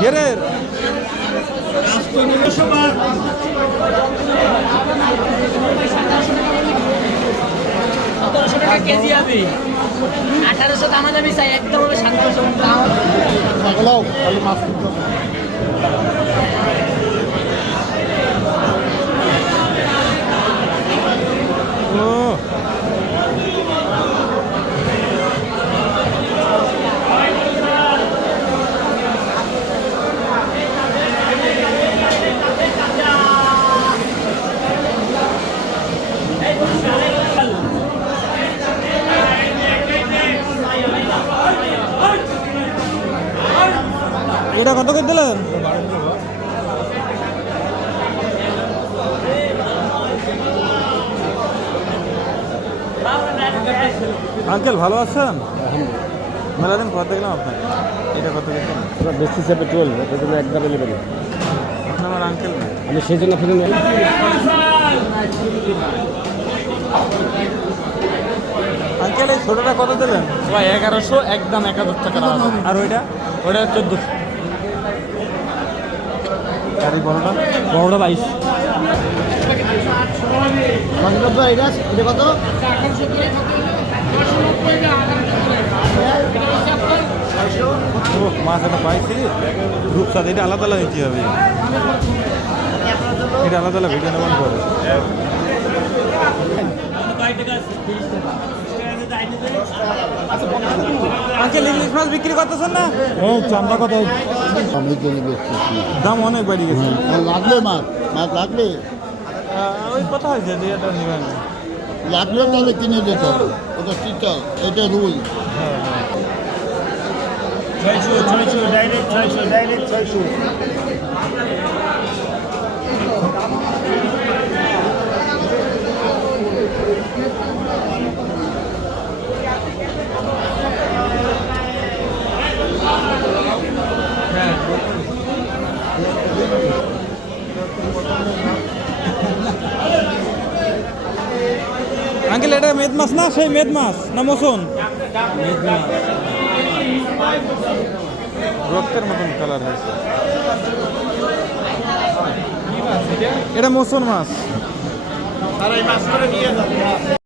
ঘেরের সতেরোশো টাকা কেজি হবে আঠারোশো দামা আমি চাই একদম হবে সাতশো। দাম এটা কত করে দিলেন? আঙ্কেল ভালো আছেন? মেলা দিন পর দেখলাম আপনাকে। এটা কত ওরা বেশি হিসাবে টুয়েলভ এটা জন্য একবার এলে পারি আপনি আমার আঙ্কেল আমি সেই জন্য ফিরে আঙ্কেল এই ছোটোটা কত দিলেন? ভাই এগারোশো একদম এক হাজার টাকা আর ওইটা? ওইটা চোদ্দোশো আর এই বড়টা? বড়টা বাইশ। এটা এটা কত? মাছ একটা পাইছি। রূপসাদ এটা আলাদা আলাদা নিতে হবে। এটা আলাদা আলাদা ভিডিও নেবেন করে আঙ্কেল ইংলিশ মাছ বিক্রি করতেছেন না? এই চামড়া কত? আমি জন্য বেচতেছি দাম অনেক বেড়ে গেছে। আর লাগবে মাছ? মাছ লাগবে? ওই কথা হয়েছে যে এটা নেবেন লাগলে তাহলে কিনে দিতে হবে। ওটা চিতল এটা রুই আঙ্কেল এটা মেদ মাছ না? সেই মেদ মাছ না মসুন রক্তের মতন কালার হয়েছে এটা মসুন মাছ।